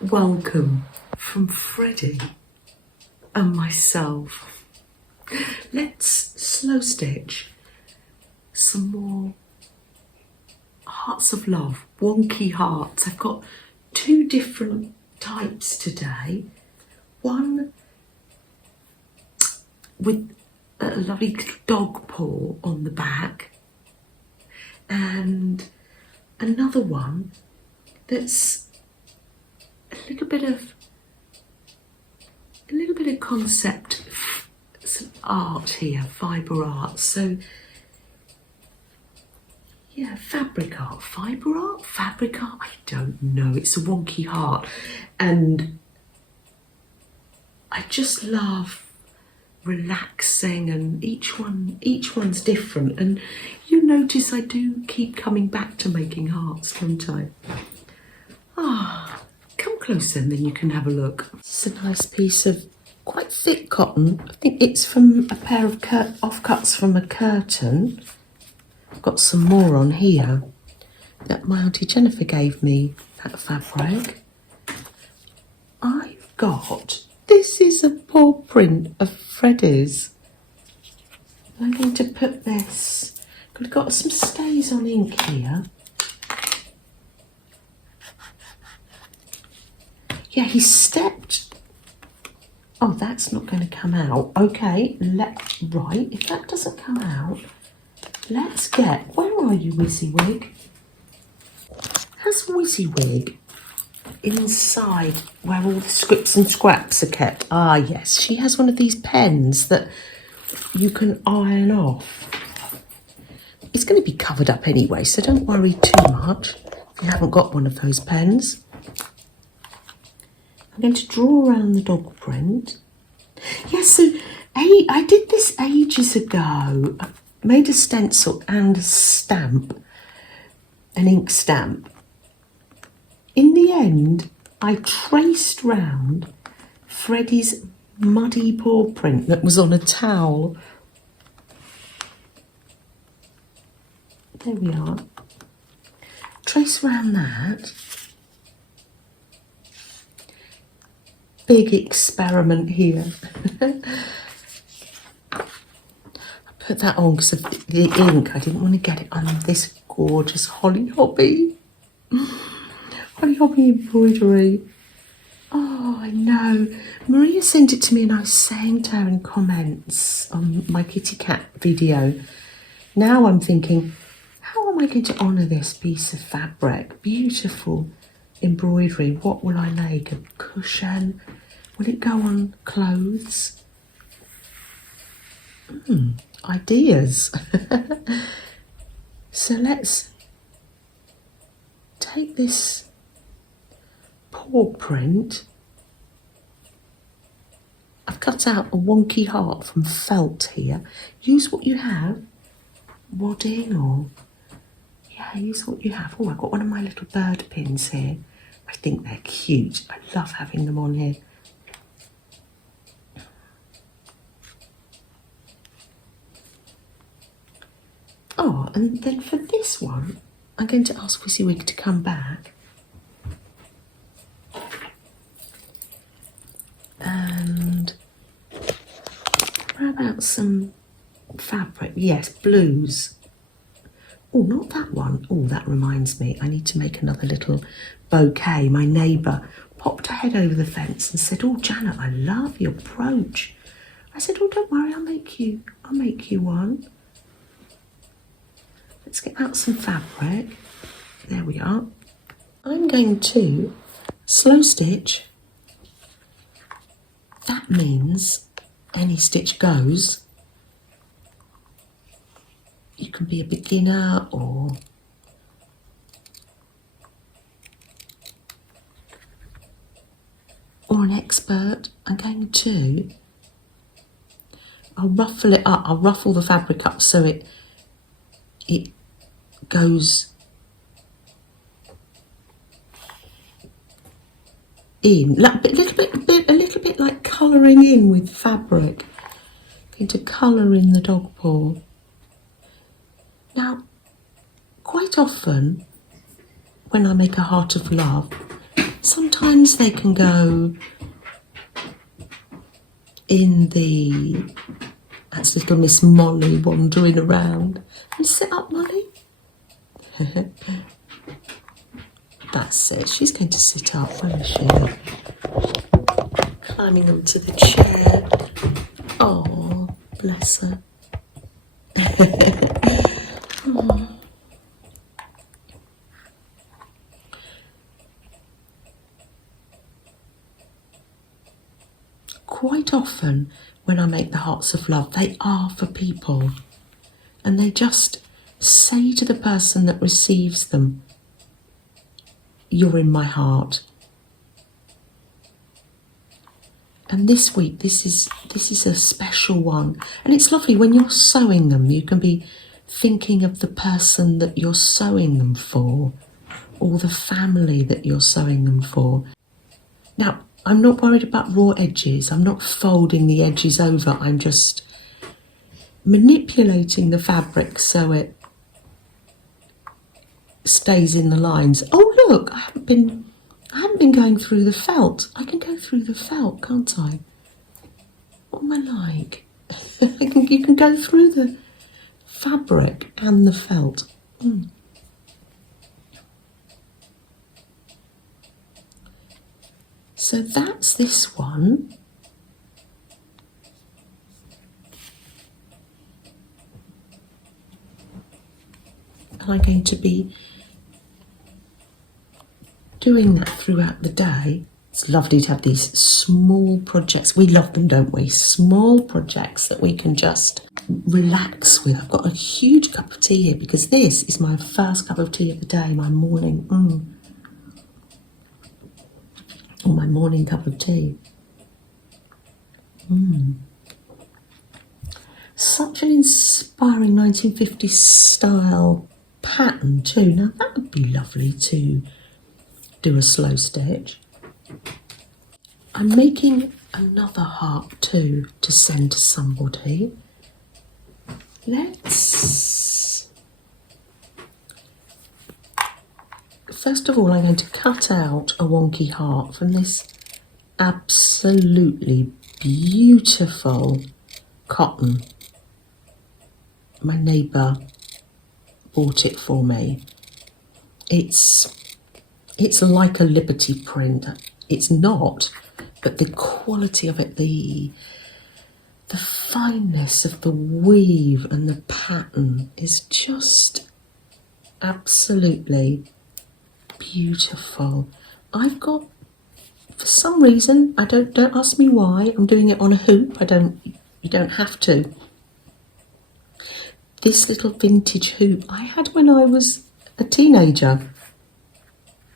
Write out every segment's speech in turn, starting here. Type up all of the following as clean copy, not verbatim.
welcome from Freddie and myself. Let's slow stitch some more hearts of love, wonky hearts. I've got two different types today. One with a lovely little dog paw on the back, and another one that's a little bit of concept art here, fibre art. So yeah, fabric art, fibre art, fabric art, I don't know. It's a wonky heart, and I just love relaxing, and each one's different, and you notice I do keep coming back to making hearts, don't I? Come closer and then you can have a look. It's a nice piece of quite thick cotton. I think it's from a pair of offcuts from a curtain. I've got some more on here that my Auntie Jennifer gave me, that fabric. I've got, this is a paw print of Freddie's. I'm going to put this, I've got some stays on ink here. Yeah, he stepped. Oh, that's not going to come out. Okay, right, if that doesn't come out, let's get, where are you, Wizzywig? Has Wizzywig inside where all the scripts and scraps are kept? Ah, yes, she has one of these pens that you can iron off. It's going to be covered up anyway, so don't worry too much if you haven't got one of those pens. I'm going to draw around the dog print. Yes, so I did this ages ago. I made a stencil and a stamp, an ink stamp. In the end, I traced round Freddie's muddy paw print that was on a towel. There we are. Trace round that. Big experiment here. I put that on because of the ink. I didn't want to get it on this gorgeous Holly Hobby. Holly Hobby embroidery. Oh, I know. Maria sent it to me and I was saying to her in comments on my kitty cat video. Now I'm thinking, how am I going to honour this piece of fabric? Beautiful embroidery. What will I make? A cushion? Will it go on clothes? Ideas. So let's take this paw print. I've cut out a wonky heart from felt here. Use what you have. Wadding or... yeah, use what you have. Oh, I've got one of my little bird pins here. I think they're cute. I love having them on here. Oh, and then for this one, I'm going to ask Wizzywig to come back. And how about some fabric? Yes, blues. Oh, not that one. Oh, that reminds me. I need to make another little bouquet. My neighbour popped her head over the fence and said, "Oh, Janet, I love your brooch." I said, "Oh, don't worry, I'll make you one." Let's get out some fabric. There we are. I'm going to slow stitch. That means any stitch goes. You can be a beginner or an expert. I'm going to, I'll ruffle it up. I'll ruffle the fabric up so it goes in, like a little bit like colouring in with fabric. Going to colour in the dog paw. Now, quite often when I make a heart of love, Sometimes they can go in the... That's little Miss Molly wandering around. And sit up, Molly. That's it. She's going to sit up, won't she? Climbing onto the chair. Oh, bless her. Oh. Quite often when I make the hearts of love, they are for people, and they just say to the person that receives them, you're in my heart. And this week, this is a special one, and it's lovely when you're sewing them. You can be thinking of the person that you're sewing them for, or the family that you're sewing them for. Now, I'm not worried about raw edges. I'm not folding the edges over. I'm just manipulating the fabric so it stays in the lines. Oh, look, I haven't been going through the felt. I can go through the felt, can't I? What am I like? You can go through the fabric and the felt. So that's this one. And I'm going to be doing that throughout the day. It's lovely to have these small projects. We love them, don't we? Small projects that we can just relax with. I've got a huge cup of tea here because this is my first cup of tea of the day, my morning. Or my morning cup of tea. Such an inspiring 1950s style pattern too. Now that would be lovely to do a slow stitch. I'm making another heart too to send to somebody. First of all, I'm going to cut out a wonky heart from this absolutely beautiful cotton. My neighbour bought it for me. It's like a Liberty print. It's not, but the quality of it, the fineness of the weave and the pattern is just absolutely beautiful. I've got, for some reason, don't ask me why, I'm doing it on a hoop. You don't have to. This little vintage hoop I had when I was a teenager.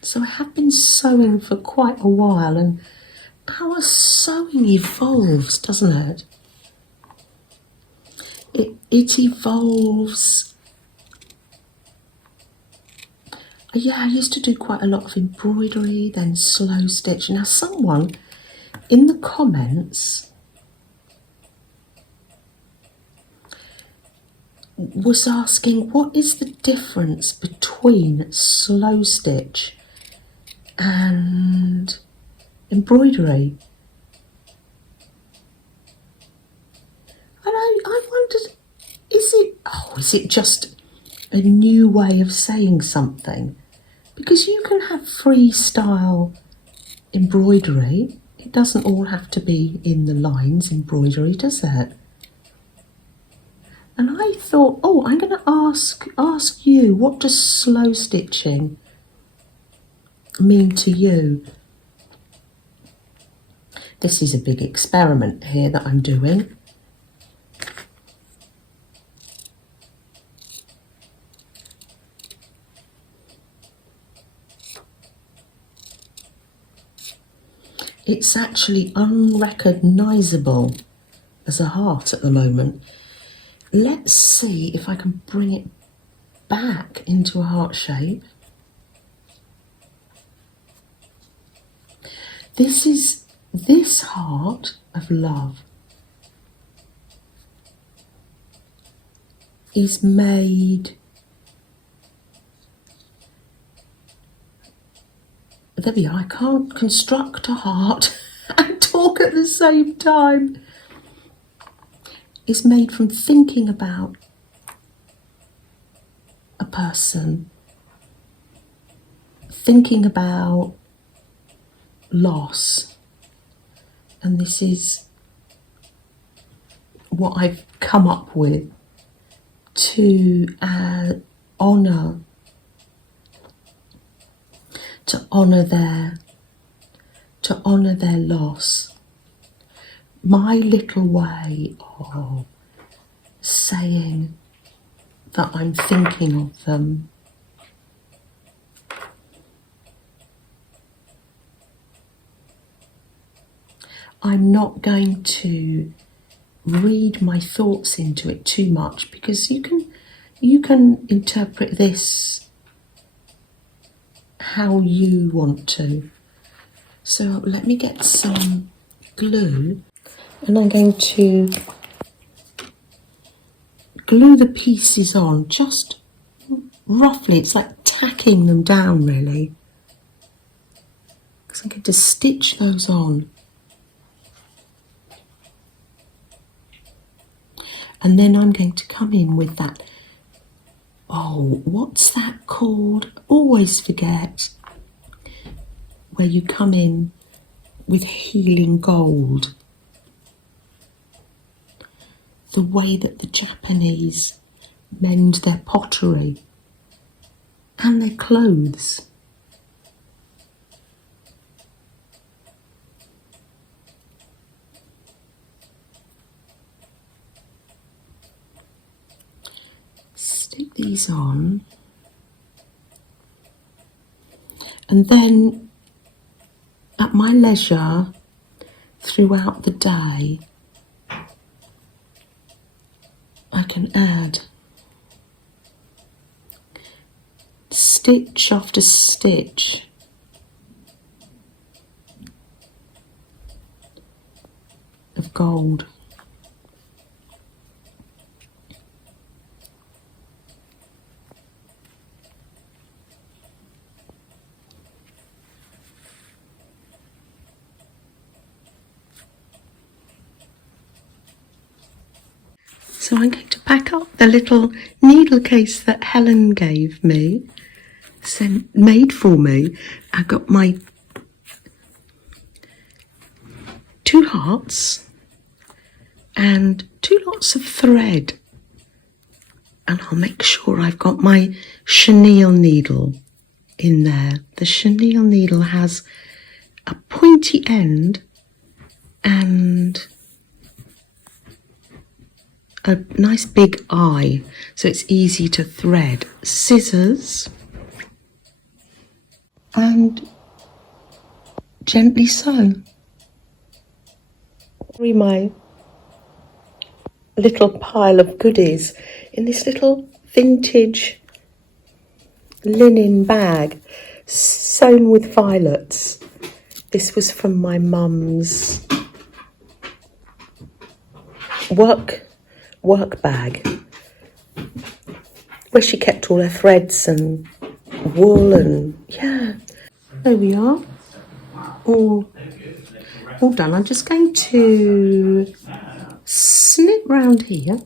So I have been sewing for quite a while, and our sewing evolves, doesn't it? It evolves. Yeah, I used to do quite a lot of embroidery, then slow stitch. Now someone in the comments was asking, what is the difference between slow stitch and embroidery? And I wondered, is it just a new way of saying something? Because you can have freestyle embroidery. It doesn't all have to be in the lines embroidery, does it? And I thought, I'm going to ask you, what does slow stitching mean to you? This is a big experiment here that I'm doing. It's actually unrecognisable as a heart at the moment. Let's see if I can bring it back into a heart shape. This heart of love is made, there we are. I can't construct a heart and talk at the same time. It's made from thinking about a person, thinking about loss, and this is what I've come up with to honour their loss. My little way of saying that I'm thinking of them. I'm not going to read my thoughts into it too much, because you can interpret this how you want to. So let me get some glue, and I'm going to glue the pieces on just roughly. It's like tacking them down really, because I'm going to stitch those on. And then I'm going to come in with that, oh, what's that called? Always forget. Where you come in with healing gold. The way that the Japanese mend their pottery and their clothes. Stick these on, and then at my leisure throughout the day I can add stitch after stitch of gold. So I'm going to pack up the little needle case that Helen gave me, made for me. I got my 2 hearts and 2 lots of thread, and I'll make sure I've got my chenille needle in there. The chenille needle has a pointy end and a nice big eye, so it's easy to thread. Scissors, and gently sew. My little pile of goodies in this little vintage linen bag sewn with violets. This was from my mum's work bag, where she kept all her threads and wool, and yeah. There we are, all done. I'm just going to snip round here.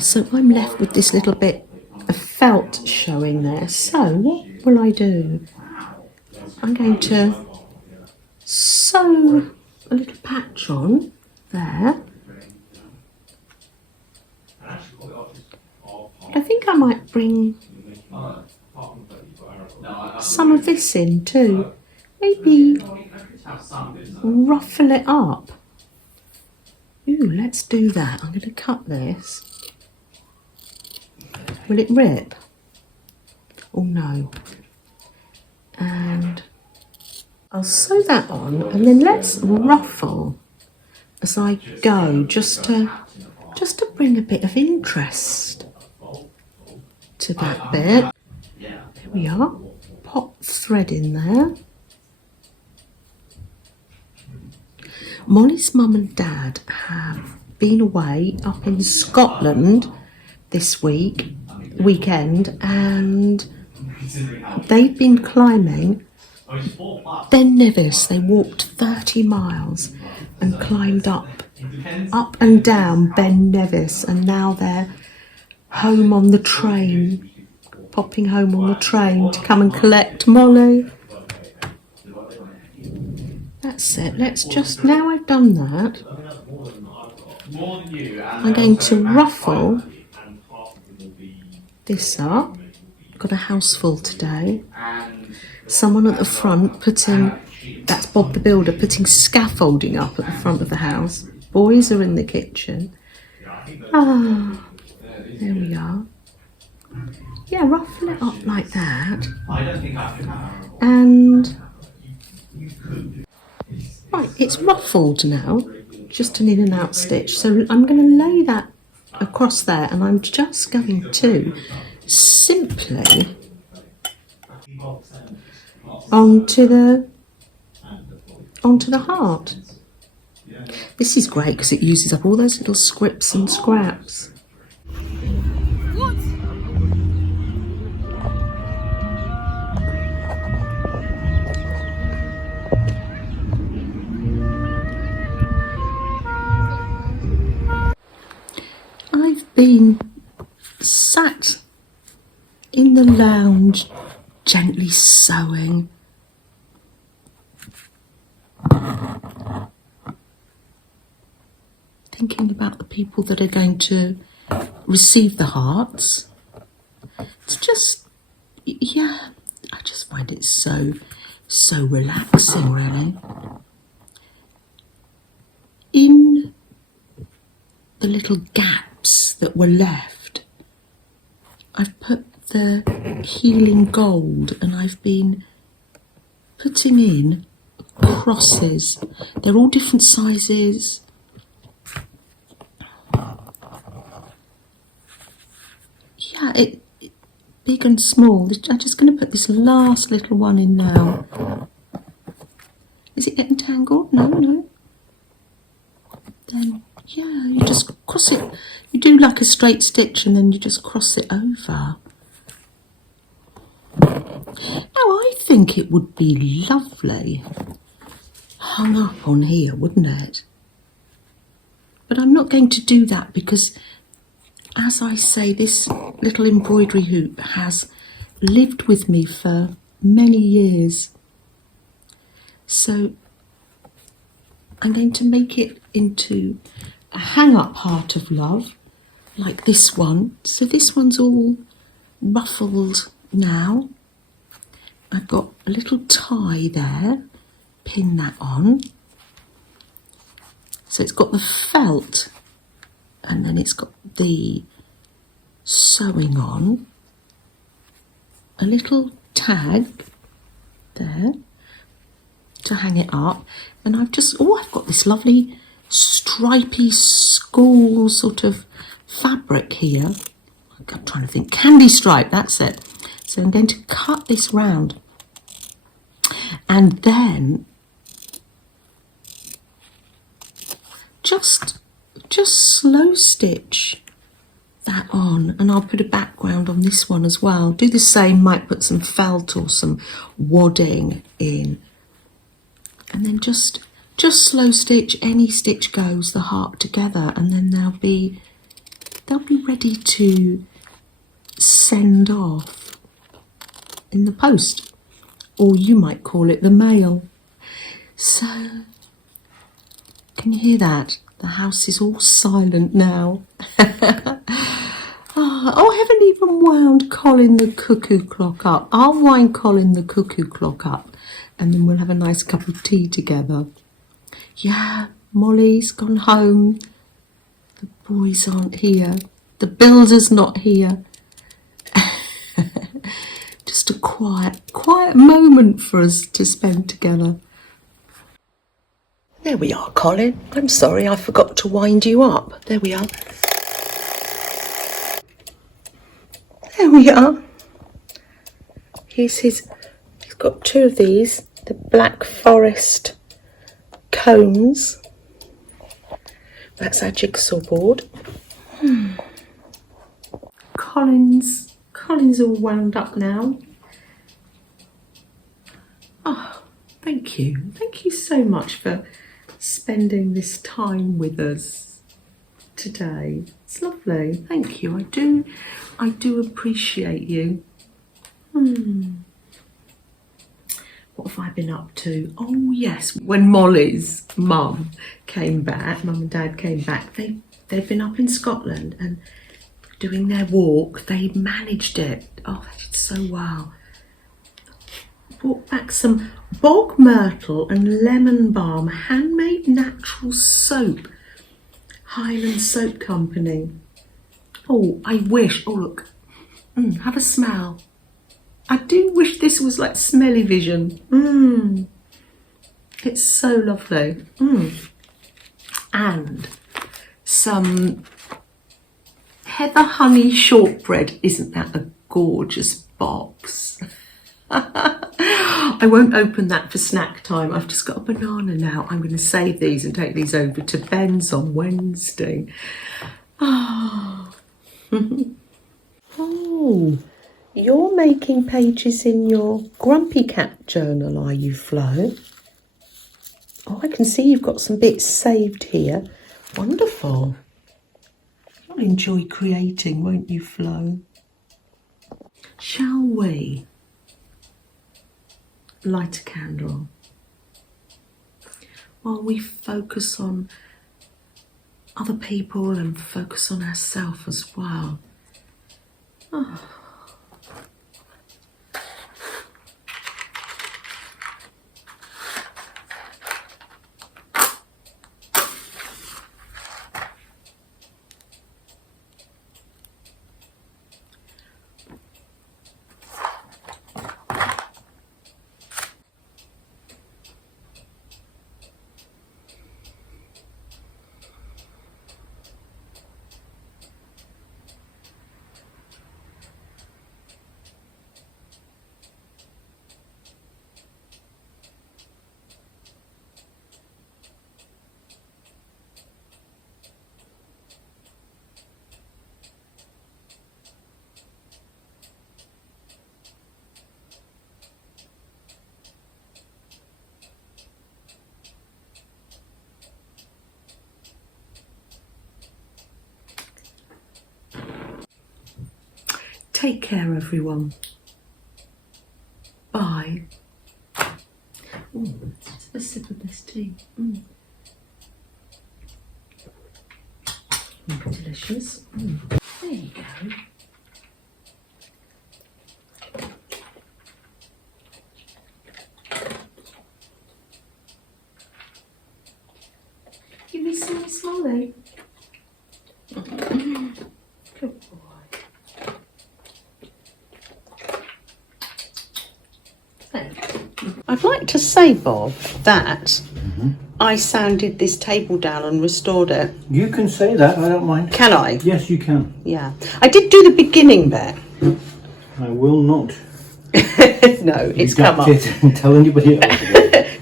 So I'm left with this little bit of felt showing there. So what will I do? I'm going to sew a little patch on there. I think I might bring some of this in too. Maybe ruffle it up. Ooh, let's do that. I'm going to cut this. Will it rip? Oh no. And I'll sew that on, and then let's ruffle as I go, just to bring a bit of interest to that bit. There we are. Pop thread in there. Molly's mum and dad have been away up in Scotland this weekend, and they've been climbing Ben Nevis. They walked 30 miles and climbed up and down Ben Nevis, and now they're home on the train, popping home on the train to come and collect Molly. That's it. Let's just, now I've done that, I'm going to ruffle this up. Got a house full today. Someone at the front putting, that's Bob the Builder, putting scaffolding up at the front of the house. Boys are in the kitchen. Ah, there we are. Yeah, ruffle it up like that. And right, it's ruffled now, just an in and out stitch. So I'm going to lay that across there, and I'm just going to simply onto the heart. This is great because it uses up all those little scripts and scraps. What? I've been sat in the lounge gently sewing. Thinking about the people that are going to receive the hearts. It's just, yeah, I just find it so relaxing, really. In the little gaps that were left, I've put the healing gold, and I've been putting in crosses. They're all different sizes. Yeah, big and small. I'm just going to put this last little one in now. Is it getting tangled? No. Then, yeah, you just cross it. You do like a straight stitch and then you just cross it over. Now, I think it would be lovely hung up on here, wouldn't it? But I'm not going to do that because, as I say, this little embroidery hoop has lived with me for many years. So I'm going to make it into a hang-up heart of love, like this one. So this one's all ruffled now. I've got a little tie there, pin that on. So it's got the felt, and then it's got the sewing on, a little tag there to hang it up, and I've got this lovely stripy school sort of fabric here. I'm trying to think, candy stripe, that's it. So I'm going to cut this round and then just slow stitch that on, and I'll put a background on this one as well. Do the same, might put some felt or some wadding in, and then just slow stitch. Any stitch goes, the heart together, and then they'll be ready to send off in the post, or you might call it the mail. So can you hear that? The house is all silent now. Oh, I haven't even wound Colin the cuckoo clock up. I'll wind Colin the cuckoo clock up, and then we'll have a nice cup of tea together. Yeah, Molly's gone home. The boys aren't here. The builder's not here. Just a quiet moment for us to spend together. There we are, Colin. I'm sorry, I forgot to wind you up. There we are. There we are. He's got two of these, the Black Forest cones. That's our jigsaw board. Colin's all wound up now. Thank you. Thank you so much for spending this time with us today. It's lovely. Thank you. I do appreciate you. What have I been up to? Oh yes, when Molly's mum and dad came back, they'd been up in Scotland and doing their walk. They managed it. Oh, they did so well. Brought back some bog myrtle and lemon balm handmade natural soap. Highland Soap Company. Oh, I wish. Oh look, have a smell. I do wish this was like smelly vision. It's so lovely. And some heather honey shortbread. Isn't that a gorgeous box? I won't open that for snack time. I've just got a banana now. I'm going to save these and take these over to Ben's on Wednesday. Oh. Oh. You're making pages in your Grumpy Cat journal, are you, Flo? Oh, I can see you've got some bits saved here. Wonderful. You'll enjoy creating, won't you, Flo? Shall we light a candle while we focus on other people and focus on ourselves as well? Oh. Take care, everyone. Bye. Oh, let's have a sip of this tea. Delicious. There you go. Give me some Smolly. Good boy. I'd like to say, Bob, that I sanded this table down and restored it. You can say that, I don't mind. Can I? Yes, you can. Yeah. I did do the beginning bit. I will not. No, it's come up. It and tell anybody else.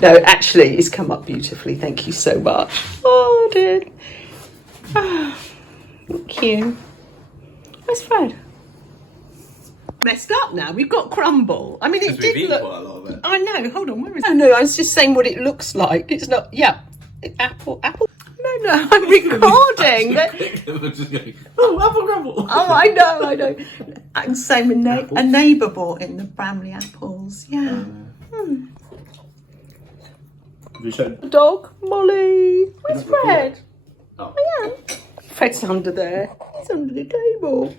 No, actually, it's come up beautifully. Thank you so much. Oh, dear. Thank you. Where's Fred? Messed up now. We've got crumble. I mean, it did look. Quite a lot of it. I know. Hold on. Where is it? Oh, no, I was just saying what it looks like. It's not. Yeah. Apple. No, I'm recording. Oh, apple crumble. Oh, I know. And same a neighbour bought in the Bramley apples. Yeah. Have you shown? Dog, Molly. Where's Fred? Oh. I am. Fred's under there. He's under the table.